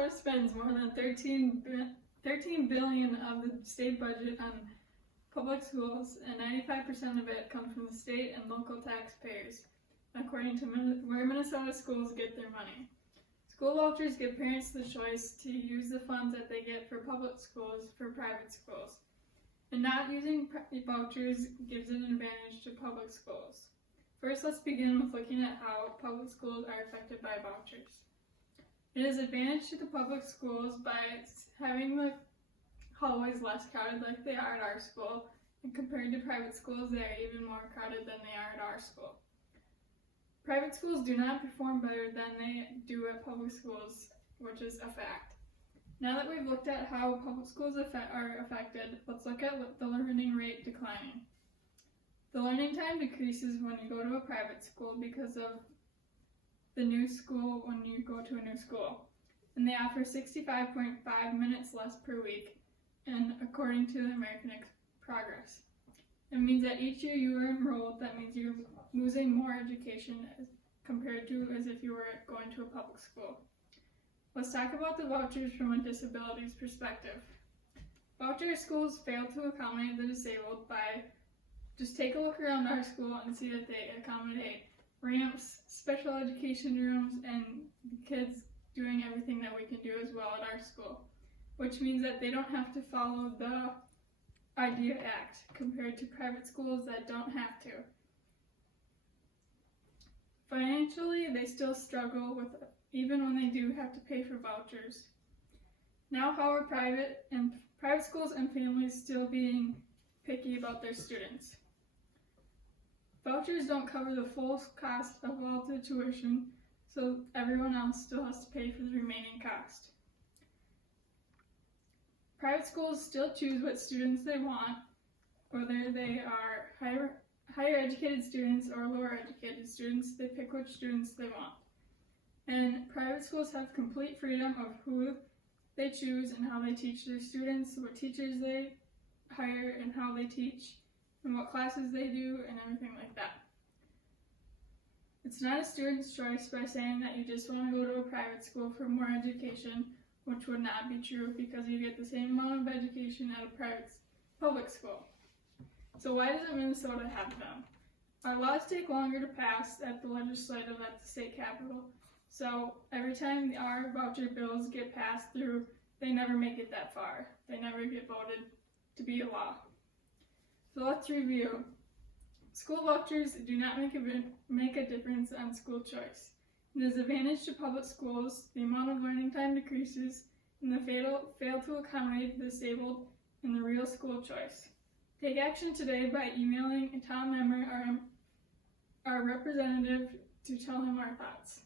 Minnesota spends more than $13 billion of the state budget on public schools, and 95% of it comes from the state and local taxpayers, according to where Minnesota schools get their money. School vouchers give parents the choice to use the funds that they get for public schools for private schools, and not using vouchers gives an advantage to public schools. First, let's begin with looking at how public schools are affected by vouchers. It is an advantage to the public schools by having the hallways less crowded like they are at our school, and compared to private schools, they are even more crowded than they are at our school. Private schools do not perform better than they do at public schools, which is a fact. Now that we've looked at how public schools are affected, let's look at the learning rate declining. The learning time decreases when you go to a private school because of the new school when you go to a new school. And they offer 65.5 minutes less per week, and according to the American Progress. It means that each year you are enrolled, that means you're losing more education compared to as if you were going to a public school. Let's talk about the vouchers from a disabilities perspective. Voucher schools fail to accommodate the disabled by just take a look around our school and see that they accommodate ramps, special education rooms, and kids doing everything that we can do as well at our school, which means that they don't have to follow the IDEA Act compared to private schools that don't have to. Financially, they still struggle with even when they do have to pay for vouchers. Now, how are private schools and families still being picky about their students? Vouchers don't cover the full cost of all the tuition, so everyone else still has to pay for the remaining cost. Private schools still choose what students they want, whether they are higher educated students or lower educated students, they pick which students they want. And private schools have complete freedom of who they choose and how they teach their students, what teachers they hire and how they teach, and what classes they do, and everything like that. It's not a student's choice by saying that you just want to go to a private school for more education, which would not be true because you get the same amount of education at a public school. So why doesn't Minnesota have them? Our laws take longer to pass at the legislative at the state capitol, so every time our voucher bills get passed through, they never make it that far. They never get voted to be a law. So let's review. School vouchers do not make a difference on school choice. It is an advantage to public schools, the amount of learning time decreases, and they fail to accommodate the disabled in the real school choice. Take action today by emailing Tom Emmer, our representative, to tell him our thoughts.